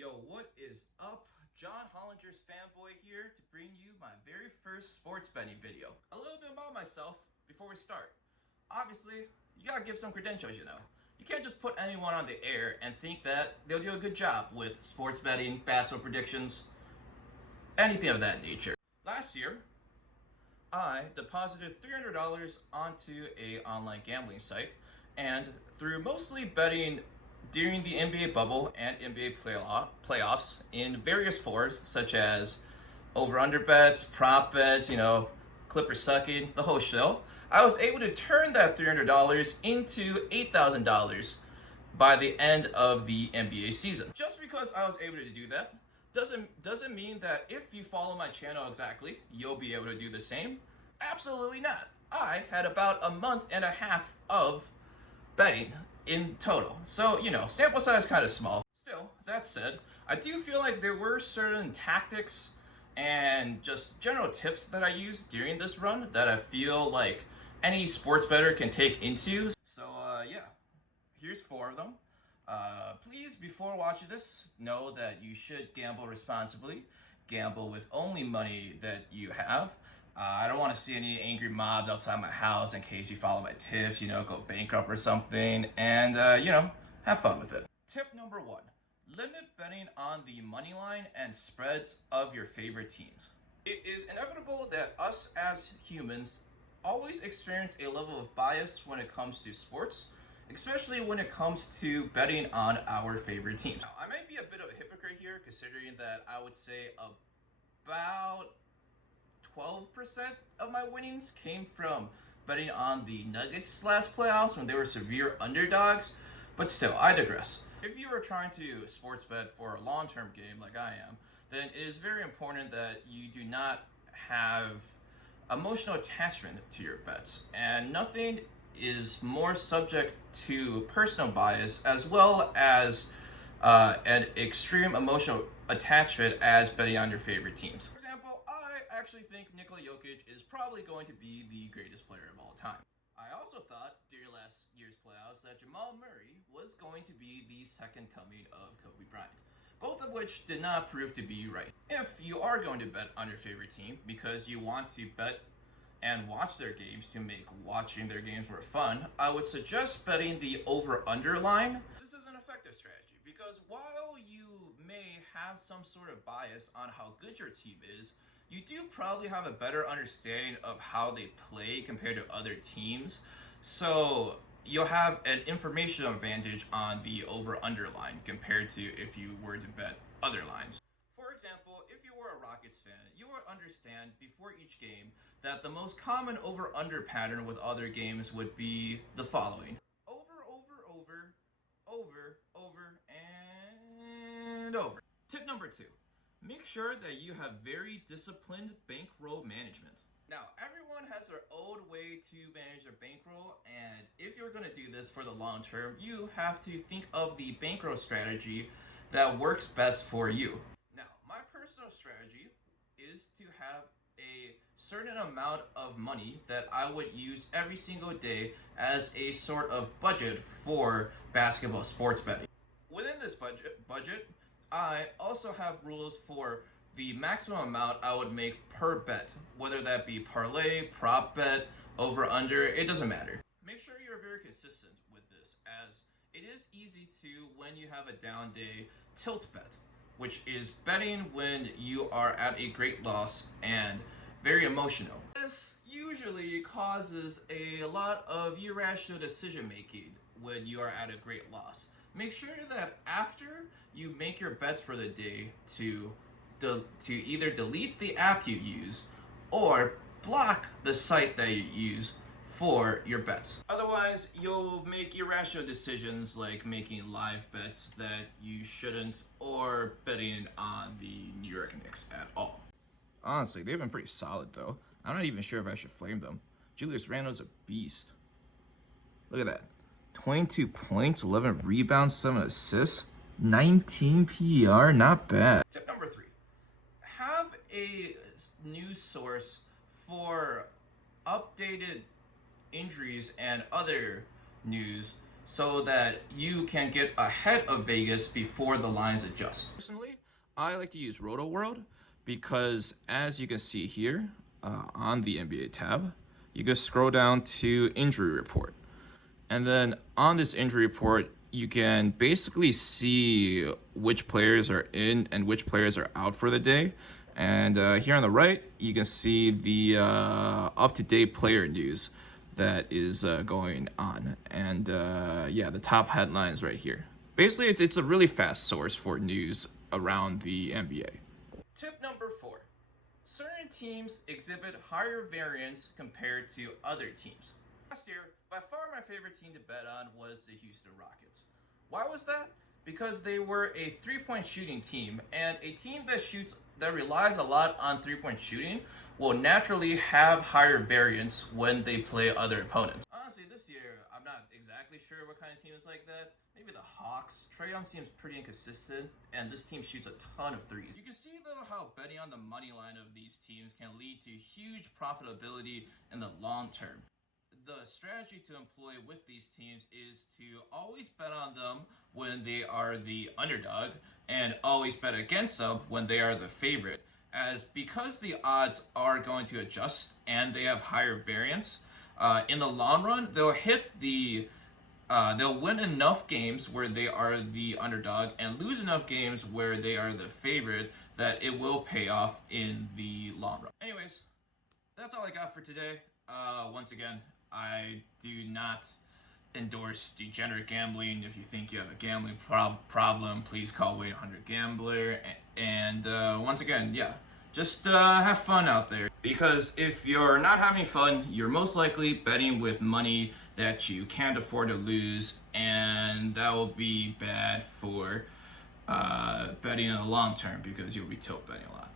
Yo, what is up? John Hollinger's fanboy here to bring you my very first sports betting video. A little bit about myself before we start. Obviously, you gotta give some credentials, you know. You can't just put anyone on the air and think that they'll do a good job with sports betting, basketball predictions, anything of that nature. Last year, I deposited $300 onto a online gambling site, and through mostly betting during the NBA bubble and NBA playoffs in various forms such as over/under bets, prop bets, Clippers sucking, the whole show, I was able to turn that $300 into $8,000 by the end of the NBA season. Just because I was able to do that doesn't mean that if you follow my channel exactly, you'll be able to do the same. Absolutely not. I had about a month and a half of betting in total. So, sample size kind of small. Still, that said, I do feel like there were certain tactics and just general tips that I used during this run that I feel like any sports bettor can take into. So, yeah, here's 4 of them. Please, before watching this, know that you should gamble responsibly. Gamble with only money that you have. I don't want to see any angry mobs outside my house in case you follow my tips, go bankrupt or something, and, have fun with it. Tip number 1, limit betting on the money line and spreads of your favorite teams. It is inevitable that us as humans always experience a level of bias when it comes to sports, especially when it comes to betting on our favorite teams. Now, I might be a bit of a hypocrite here, considering that I would say about 12% of my winnings came from betting on the Nuggets last playoffs when they were severe underdogs, but still, I digress. If you are trying to sports bet for a long-term game like I am, then it is very important that you do not have emotional attachment to your bets, and nothing is more subject to personal bias as well as an extreme emotional attachment as betting on your favorite teams. For example, I actually think Nikola Jokic is probably going to be the greatest player of all time. I also thought during last year's playoffs that Jamal Murray was going to be the second coming of Kobe Bryant, both of which did not prove to be right. If you are going to bet on your favorite team because you want to bet and watch their games to make watching their games more fun, I would suggest betting the over/under line. This is an effective strategy because while you may have some sort of bias on how good your team is, you do probably have a better understanding of how they play compared to other teams. So you'll have an information advantage on the over/under line compared to if you were to bet other lines. For example, if you were a Rockets fan, you would understand before each game that the most common over/under pattern with other games would be the following: over, and over. Tip number 2, make sure that you have very disciplined bankroll management. Now, everyone has their own way to manage their bankroll, and if you're going to do this for the long term, you have to think of the bankroll strategy that works best for you. Now, my personal strategy is to have a certain amount of money that I would use every single day as a sort of budget for basketball sports betting. Within this budget, I also have rules for the maximum amount I would make per bet, whether that be parlay, prop bet, over/under, it doesn't matter. Make sure you're very consistent with this, as it is easy to, when you have a down day, tilt bet, which is betting when you are at a great loss and very emotional. This usually causes a lot of irrational decision making when you are at a great loss. Make sure that after you make your bets for the day to either delete the app you use or block the site that you use for your bets. Otherwise, you'll make irrational decisions like making live bets that you shouldn't, or betting on the New York Knicks at all. Honestly, they've been pretty solid though. I'm not even sure if I should flame them. Julius Randle's a beast. Look at that. 22 points, 11 rebounds, 7 assists, 19 PER, not bad. Tip number 3, have a news source for updated injuries and other news so that you can get ahead of Vegas before the lines adjust. Personally, I like to use Roto World because, as you can see here on the NBA tab, you can scroll down to injury report. And then on this injury report, you can basically see which players are in and which players are out for the day. And here on the right, you can see the up-to-date player news that is going on. And yeah, the top headlines right here. Basically, it's a really fast source for news around the NBA. Tip number 4. Certain teams exhibit higher variance compared to other teams. Last year, by far my favorite team to bet on was the Houston Rockets. Why was that? Because they were a three-point shooting team, and a team that relies a lot on three-point shooting will naturally have higher variance when they play other opponents. Honestly, this year, I'm not exactly sure what kind of team is like that. Maybe the Hawks. Trae Young seems pretty inconsistent, and this team shoots a ton of threes. You can see, though, how betting on the money line of these teams can lead to huge profitability in the long term. The strategy to employ with these teams is to always bet on them when they are the underdog and always bet against them when they are the favorite. As because the odds are going to adjust and they have higher variance, in the long run, they'll win enough games where they are the underdog and lose enough games where they are the favorite that it will pay off in the long run. Anyways, that's all I got for today. Once again, I do not endorse degenerate gambling. If you think you have a gambling problem, please call Wait 100 Gambler. And once again, yeah, just have fun out there. Because if you're not having fun, you're most likely betting with money that you can't afford to lose, and that will be bad for betting in the long term because you'll be tilt betting a lot.